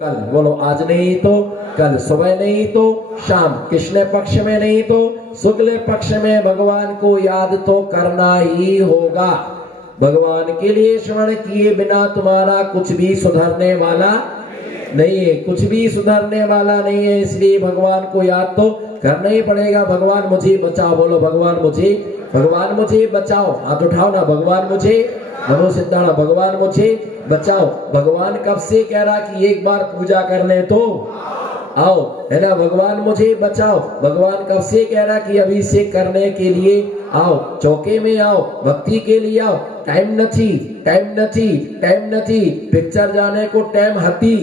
कल, बोलो आज नहीं तो कल, सुबह नहीं तो शाम, कृष्ण पक्ष में नहीं तो शुक्ल पक्ष में भगवान को याद तो करना ही होगा। भगवान के लिए स्मरण किए बिना तुम्हारा कुछ भी सुधरने वाला नहीं है, कुछ भी सुधरने वाला नहीं है। इसलिए भगवान को याद तो करना ही पड़ेगा। भगवान मुझे बचाओ, बोलो भगवान मुझे बचाओ। हाथ उठाओ ना, भगवान मुझे, नमो सिद्धार्थ, भगवान मुझे बचाओ। भगवान कब से कह रहा कि एक बार पूजा करने तो आओ, है ना। भगवान मुझे बचाओ, भगवान कब से कह रहा कि अभिषेक करने के लिए आओ, चौके में आओ, भक्ति के लिए आओ। टाइम નથી, पिक्चर जाने को टाइम हती,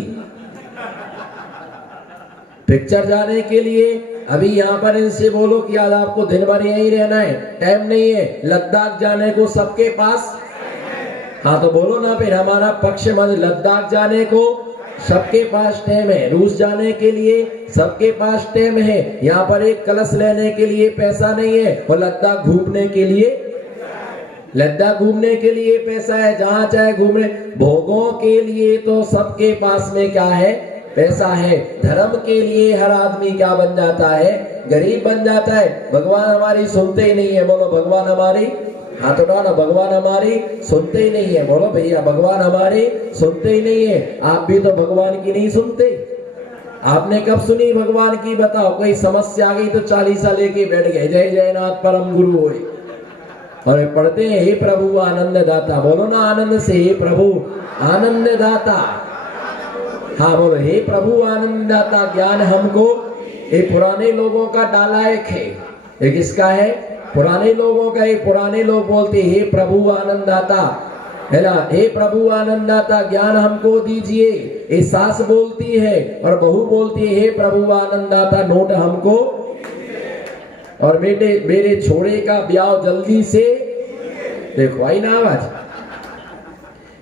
पिक्चर जाने के लिए अभी यहाँ पर इनसे बोलो कि आज आपको दिन भर यहीं रहना है, टाइम नहीं है। लद्दाख जाने को सबके पास, हाँ तो बोलो ना फिर हमारा पक्ष मत। लद्दाख जाने को सबके पास टाइम है, रूस जाने के लिए सबके पास टाइम है। यहाँ पर एक कलश लेने के लिए पैसा नहीं है, और लद्दाख घूमने के लिए पैसा है। जहाँ चाहे घूमने, भोगों के लिए तो सबके पास में क्या है, पैसा है। धर्म के लिए हर आदमी क्या बन जाता है, गरीब बन जाता है। भगवान हमारी सुनते ही नहीं है, बोलो भगवान हमारी, हाथ उठाओ ना, भगवान हमारी सुनते ही नहीं है। बोलो भैया भगवान हमारी सुनते ही नहीं है। आप भी तो भगवान की नहीं सुनते। आपने कब सुनी भगवान की, बताओ। कोई समस्या आ गई तो 40 लेके बैठ गए, जय जयनाथ परम गुरु होए, और पढ़ते हैं हे प्रभु आनंद दाता। बोलो ना आनंद से, हे प्रभु आनंद दाता। हाँ बोलो, हे प्रभु आनंद दाता ज्ञान हमको। ये पुराने लोगों का डालायक है, ये किसका है, पुराने लोगों का। ये पुराने लोग बोलते हे प्रभु आनंद दाता, है ना। हे प्रभु आनंद दाता ज्ञान हमको दीजिए। ये सास बोलती है और बहू बोलती है हे प्रभु आनंद दाता नोट हमको, और बेटे मेरे छोड़े का ब्याह जल्दी से। देखो आई ना आवाज,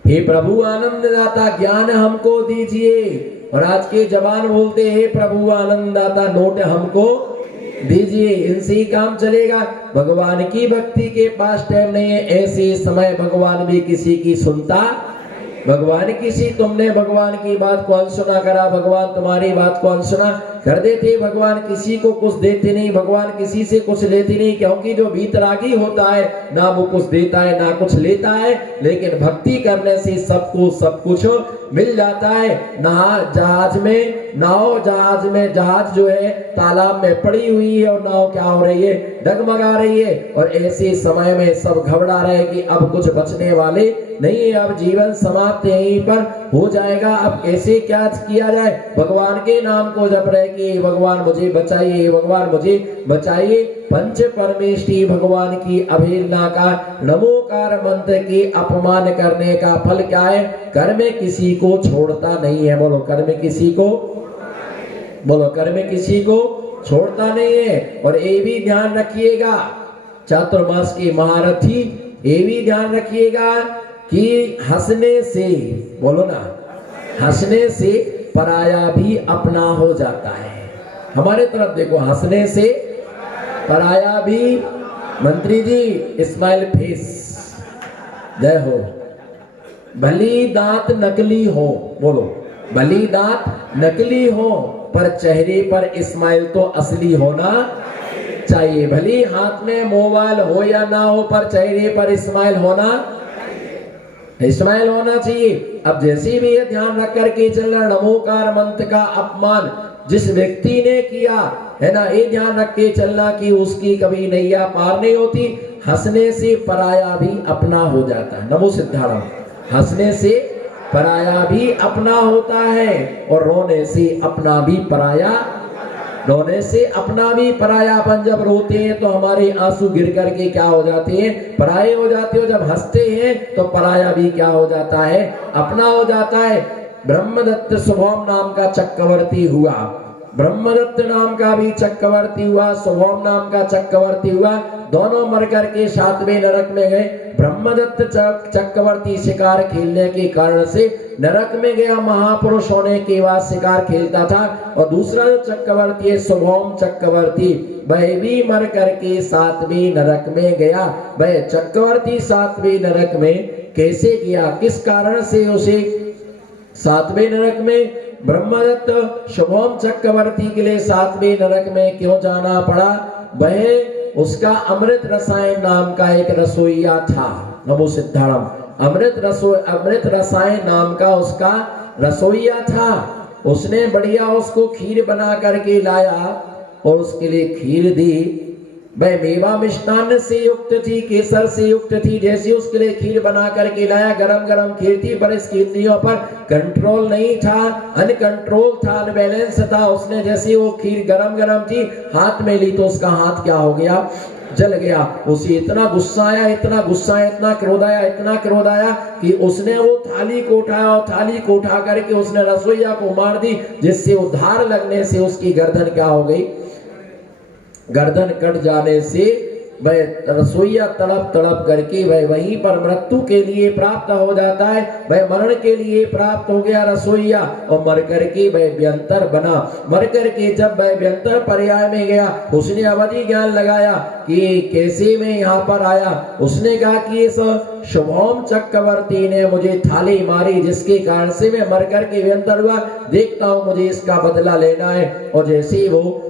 हे प्रभु आनंद दाता ज्ञान हमको दीजिए। और आज के जवान बोलते हे प्रभु आनंद दाता नोट हमको दीजिए। इनसे ही काम चलेगा। भगवान की भक्ति के पास टाइम नहीं है। ऐसे समय भगवान भी किसी की सुनता, भगवान किसी, तुमने भगवान की बात कौन सुना करा, भगवान तुम्हारी बात कौन सुना कर देते। भगवान किसी को कुछ देते नहीं, भगवान किसी से कुछ लेते नहीं, क्योंकि जो भीतरागी होता है ना वो कुछ देता है ना कुछ लेता है। लेकिन भक्ति करने से सबको सब कुछ मिल जाता है। जहाज में जहाज जो है तालाब में पड़ी हुई है, और नाव क्या हो रही है, डगमगा रही है। और ऐसे समय में सब घबरा रहे कि अब कुछ बचने वाले नहीं है, अब जीवन समाप्त यहीं पर हो जाएगा। अब कैसे क्या किया जाए, भगवान के नाम को जप रहे कि भगवान मुझे बचाइए, भगवान मुझे बचाइए। पंच परमेष्ठी भगवान की अवहेलना का, नमोकार मंत्र के अपमान करने का फल क्या है, कर्म किसी को छोड़ता नहीं है। बोलो कर्म किसी को, बोलो कर्म किसी को छोड़ता नहीं है। और ये भी ध्यान रखिएगा चातुर्मास की महारथी, ये भी ध्यान रखिएगा कि हंसने से, बोलो ना, हंसने से पराया भी अपना हो जाता है। हमारे तरफ देखो, हंसने से पराया भी, मंत्री जी स्माइल फेस, जय हो। भली दांत नकली हो, बोलो भली दांत नकली हो, पर चेहरे पर स्माइल तो असली होना चाहिए। भली हाथ में मोबाइल हो या ना हो, पर चेहरे पर स्माइल होना चाहिए। अब जैसे भी ये ध्यान रख करके चलना, नमोकार मंत्र का अपमान जिस व्यक्ति ने किया है ना, ये ध्यान रख के चलना कि उसकी कभी नैया पार नहीं होती। हंसने से पराया भी अपना हो जाता है। नमो सिद्धार्थ। हंसने से पराया भी अपना होता है, और रोने से अपना भी पराया, रोने से अपना भी परायापन। जब रोते हैं तो हमारे आंसू गिर करके क्या हो जाते हैं, पराये हो जाते हो। जब हंसते हैं तो पराया भी क्या हो जाता है, अपना हो जाता है। ब्रह्मदत्त स्वभाव नाम का चक्रवर्ती हुआ, ब्रह्मदत्त नाम का भी चक्रवर्ती हुआ, स्वभाव नाम का चक्रवर्ती हुआ। दोनों मर करके 7वें नरक में गए। ब्रह्मदत्त चक्रवर्ती शिकार खेलने के कारण से नरक में गया, महापुरुष होने के बाद शिकार खेलता था। और दूसरा जो चक्रवर्ती है स्वभाव चक्रवर्ती, वह भी मर करके 7वें नरक में गया। वह चक्रवर्ती 7वें नरक में कैसे गया, किस कारण से उसे 7वें नरक में ब्रह्मदत्त शुभम चक्रवर्ती के लिए 7वें नरक में क्यों जाना पड़ा? वह उसका अमृत रसायन नाम का एक रसोइया था। नमो सिद्धारम। अमृत रसायन नाम का उसका रसोइया था। उसने बढ़िया उसको खीर बना करके लाया और उसके लिए खीर दी। वह मेवा मिष्टान्न से युक्त थी, केसर से युक्त थी। जैसे उसके लिए खीर बना करके लाया, गरम गरम खीर थी, पर इसकी इंद्रियों पर कंट्रोल नहीं था, अनकंट्रोल था, अनबैलेंस था। उसने जैसे वो खीर गरम गरम थी हाथ में ली तो उसका हाथ क्या हो गया? जल गया। उसे इतना गुस्सा आया, इतना गुस्सा आया, इतना क्रोध आया कि उसने वो थाली को उठाया और थाली को उठा करके उसने रसोइया को मार दी, जिससे वो धार लगने से उसकी गर्दन क्या हो गई? गर्दन कट जाने से वह रसोइया तड़प तड़प करके वह वहीं पर मृत्यु के लिए प्राप्त हो जाता है। वह मरण के लिए प्राप्त हो गया रसोइया और मर करके वह व्यंतर बना। मर करके जब वह व्यंतर पर्याय में गया, उसने अवधि ज्ञान लगाया कि कैसे मैं यहाँ पर आया। उसने कहा कि इस शुभम चक्रवर्ती ने मुझे थाली मारी, जिसके कारण से मैं मर करके व्यंतर हुआ। देखता हूँ मुझे इसका बदला लेना है। और जैसे ही वो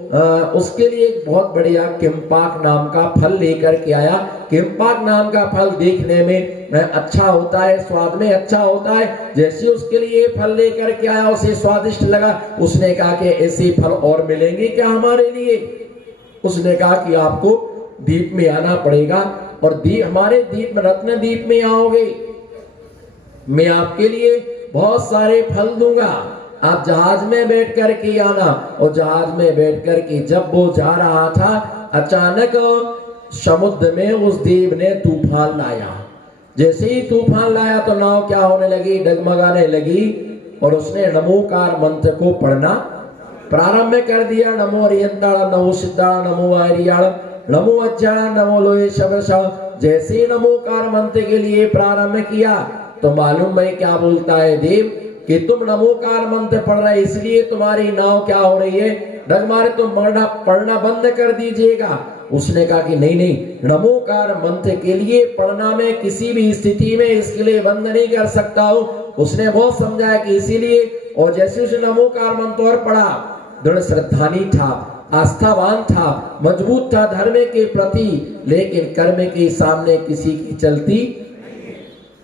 उसके लिए एक बहुत बढ़िया किम्पाक नाम का फल लेकर के आया। किम्पाक नाम का फल देखने में अच्छा होता है, स्वाद में अच्छा होता है। जैसे उसके लिए फल लेकर के आया, उसे स्वादिष्ट लगा। उसने कहा कि ऐसे फल और मिलेंगे क्या हमारे लिए? उसने कहा कि आपको द्वीप में आना पड़ेगा और हमारे द्वीप रत्न द्वीप में आओगे, मैं आपके लिए बहुत सारे फल दूंगा। आप जहाज में बैठ कर के आना। और जहाज में बैठ कर के जब वो जा रहा था, अचानक समुद्र में उस देव ने तूफान लाया। जैसे ही तूफान लाया तो नाव क्या होने लगी? डगमगाने लगी। और उसने नमोकार मंत्र को पढ़ना प्रारंभ कर दिया। नमो अरियंताण, नमो सिद्धाण, नमो आर्याण, नमो अज्ञान, नमो लोहे शबश। जैसे नमोकार मंत्र के लिए प्रारंभ किया तो मालूम है क्या बोलता है देव कि तुम नमोकार मंत्र पढ़ रहे, इसलिए तुम्हारी नाव क्या हो रही है? डगमारे, तुम पढ़ना बंद कर दीजिएगा। उसने कहा कि नहीं नहीं, नमोकार मंत्र के लिए पढ़ना मैं किसी भी स्थिति में इसके लिए बंद नहीं कर सकता हूँ। उसने बहुत समझाया कि इसीलिए। और जैसे उसने नमोकार मंत्र और पढ़ा, दृढ़ श्रद्धानी था, आस्थावान था, मजबूत था धर्म के प्रति, लेकिन कर्म के सामने किसी की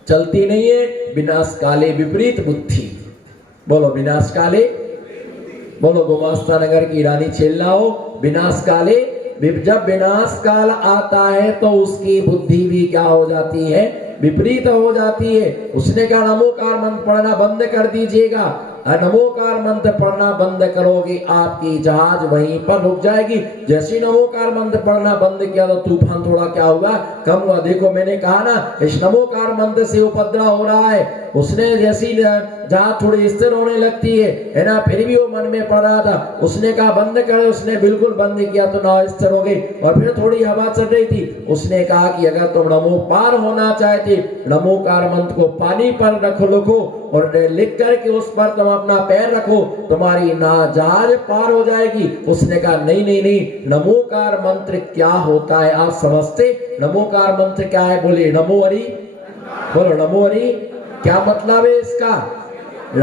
चलती नहीं है। विनाश काले विपरीत बुद्धि। बोलो विनाश काले, बोलो गोमास्ता नगर की रानी चेल्लाओ, विनाश काले। जब विनाश काल आता है तो उसकी बुद्धि भी क्या हो जाती है? विपरीत हो जाती है। उसने कहा नमोकार मंत्र पढ़ना बंद कर दीजिएगा। नमोकार मंत्र पढ़ना बंद करोगे, आपकी जहाज वहीं पर रुक जाएगी। जैसे नमोकार मंत्र पढ़ना बंद किया तो तूफान थोड़ा क्या हुआ? कम हुआ। देखो मैंने कहा ना, इस नमोकार मंत्र से उपद्रव हो रहा है। उसने जैसी जहाज थोड़ी स्थिर होने लगती है ना, फिर भी वो मन में पड़ रहा था। उसने कहा बंद कर, उसने बिल्कुल बंद किया तो नाव स्थिर हो गई। और फिर थोड़ी हवा चल रही थी। उसने कहा कि अगर तुम नमो पार होना चाहते, नमोकार मंत्र को पानी पर रख लो और लिख करके उस पर तुम अपना पैर रखो, तुम्हारी ना जहाज पार हो जाएगी। उसने कहा नहीं नहीं नहीं, नमोकार मंत्र क्या होता है आप समझते? नमोकार मंत्र क्या है? बोले नमो हरि। बोलो नमो हरि। क्या मतलब है इसका?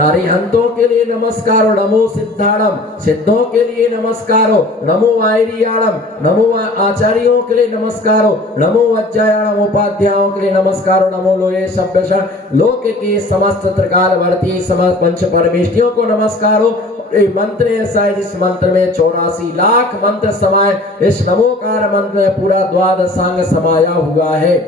अरिहंतों के लिए नमस्कार हो, नमो सिद्धाणम, सिद्धों के लिए नमस्कार हो, नमो आयरियाणम, नमो आचार्यों के लिए नमस्कार हो, नमो अज्ञायाणम, उपाध्यायों के लिए नमस्कार हो, नमो लोये शब्दशः, लोक के समस्त त्रिकालवर्ती समस्त पंच परमेष्ठियों को नमस्कार हो। मंत्र ऐसा है जिस मंत्र में 84 लाख मंत्र समाये। इस नमोकार मंत्र में पूरा द्वादशांग समाया हुआ है,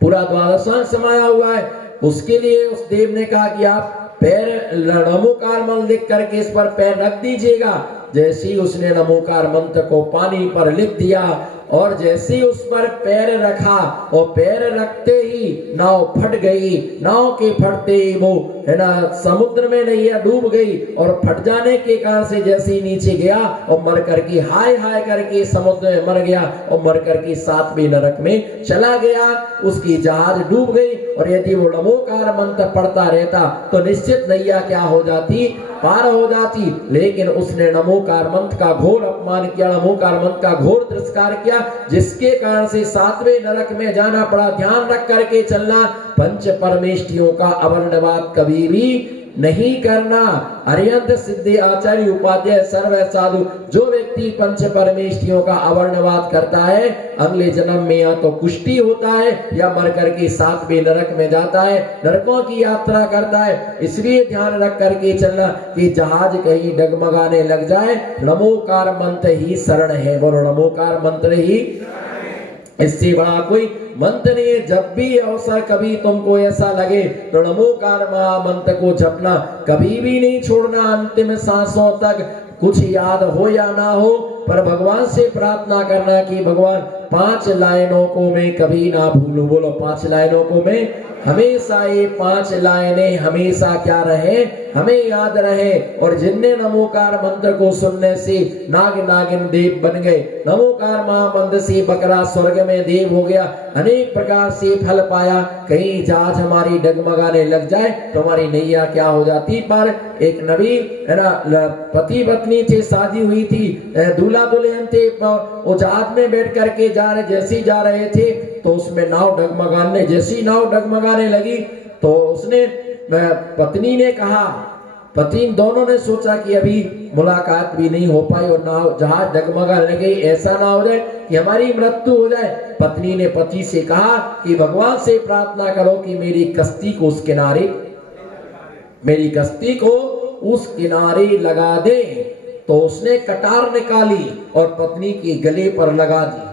पूरा द्वादशांग समाया हुआ है। उसके लिए उस देव ने कहा कि आप पैर नमोकार मंत्र लिख करके इस पर पैर रख दीजिएगा। जैसे ही उसने नमोकार मंत्र को पानी पर लिख दिया और जैसे ही उस पर पैर रखा और पैर रखते ही नाव फट गई। नाव के फटते ही वो है ना समुद्र में नैया डूब गई और फट जाने के कारण से जैसे ही नीचे गया और मर करके हाय हाय करके समुद्र में मर गया और मर करके 7वें नरक में चला गया। उसकी जहाज डूब गई। और यदि वो नमोकार मंत्र पढ़ता रहता तो निश्चित नैया क्या हो जाती? पार हो जाती। लेकिन उसने नमोकार मंत्र का घोर अपमान किया, नमोकार मंत्र का घोर तिरस्कार किया, जिसके कारण से 7वें नरक में जाना पड़ा। ध्यान रख करके चलना, पंच परमेष्ठियों का अवर्णवाद कभी भी नहीं करना। अर्यंत सिद्धि आचार्य उपाध्याय सर्व साधु, जो व्यक्ति पंच परमेष्ठियों का अवर्णवाद करता है अगले जन्म में या तो कुष्ठी होता है या मर करके 7वें नरक में जाता है, नरकों की यात्रा करता है। इसलिए ध्यान रख करके चलना कि जहाज कहीं डगमगाने लग जाए, नमोकार मंत्र ही शरण है। बोलो नमोकार मंत्र ही, इससे बड़ा कोई मंत्र नहीं है। जब भी अवसर कभी तुमको ऐसा लगे तो नमोकार मंत्र को जपना, कभी भी नहीं छोड़ना अंतिम सांसों तक। कुछ याद हो या ना हो, पर भगवान से प्रार्थना करना कि भगवान 5 लाइनों को मैं कभी ना भूलूं। बोलो 5 लाइनों को मैं हमेशा, ये 5 लाइनें हमेशा क्या रहे, हमें याद रहे। और जिनने नमोकार मंत्र को सुनने से नाग नागिन देव बन गए, नमोकार महामंत्र से बकरा स्वर्ग में देव हो गया, अनेक प्रकार से फल पाया। कहीं जहाज हमारी डगमगाने लग जाए तो हमारी नैया क्या हो जाती। पर एक नबी है ना, पति पत्नी से शादी हुई थी, दूल्हा दुल्हन थे, वो जहाज में बैठ करके जैसे जा रहे थे तो उसमें नाव डगमगाने, जैसी नाव डगमगाने लगी तो उसने, पत्नी ने कहा, पति दोनों ने सोचा कि अभी मुलाकात भी नहीं हो पाई और नाव जहाज डगमगाने लगी, ऐसा ना हो जाए कि हमारी मृत्यु हो जाए। पत्नी ने पति से कहा कि भगवान से प्रार्थना करो कि मेरी कश्ती को उस किनारे, मेरी कश्ती को उस किनारे लगा दे। तो उसने कटार निकाली और पत्नी के गले पर लगा दी।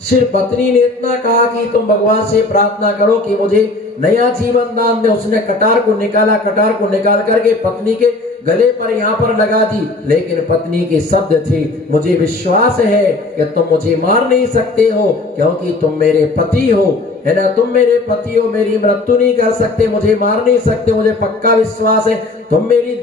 सिर्फ पत्नी ने इतना कहा कि तुम भगवान से प्रार्थना करो कि मुझे नया जीवन दान दे। उसने कटार को निकाला, कटार को निकाल करके पत्नी के गले पर यहाँ पर लगा दी। लेकिन पत्नी के शब्द थे, मुझे विश्वास है कि तुम मुझे मार नहीं सकते हो क्योंकि तुम मेरे पति हो, है ना, तुम मेरे पति हो, मेरी मृत्यु नहीं कर सकते, मुझे मार नहीं सकते, मुझे पक्का विश्वास है तुम मेरी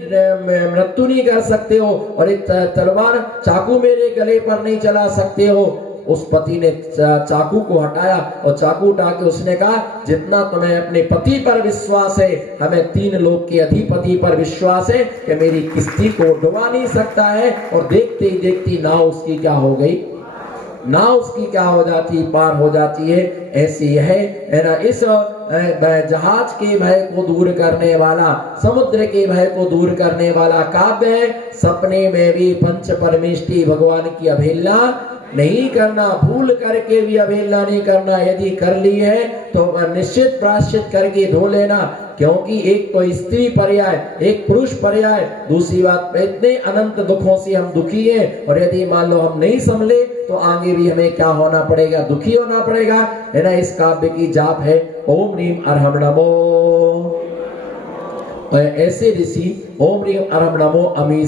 मृत्यु नहीं कर सकते हो और एक तलवार चाकू मेरे गले पर नहीं चला सकते हो। उस पति ने चाकू को हटाया और चाकू उठा के उसने कहा, जितना तुम्हें अपने पति पर विश्वास है, हमें 3 लोक के अधिपति पर विश्वास है कि मेरी किश्ती को डुबा नहीं सकता है। और देखते ही देखती नाव उसकी क्या हो गई, नाव उसकी क्या हो जाती, पार हो जाती है। ऐसी है ना, इस जहाज के भय को दूर करने वाला, समुद्र के भय को दूर करने वाला काव्य है। सपने में भी पंच परमेष्ठी भगवान की अवहेलना नहीं करना, भूल करके भी अवहेलना नहीं करना। यदि कर ली है तो निश्चित प्रायश्चित करके धो लेना, क्योंकि एक तो स्त्री पर्याय, एक पुरुष पर्याय, दूसरी बात इतने अनंत दुखों से हम दुखी हैं। और यदि मान लो हम नहीं संभले तो आगे भी हमें क्या होना पड़ेगा, दुखी होना पड़ेगा, है ना। इस काव्य की जाप है ओम ह्रीम अरहम नमो। ऐसे ऋषि ओम ह्रीम अरहम नमो अमी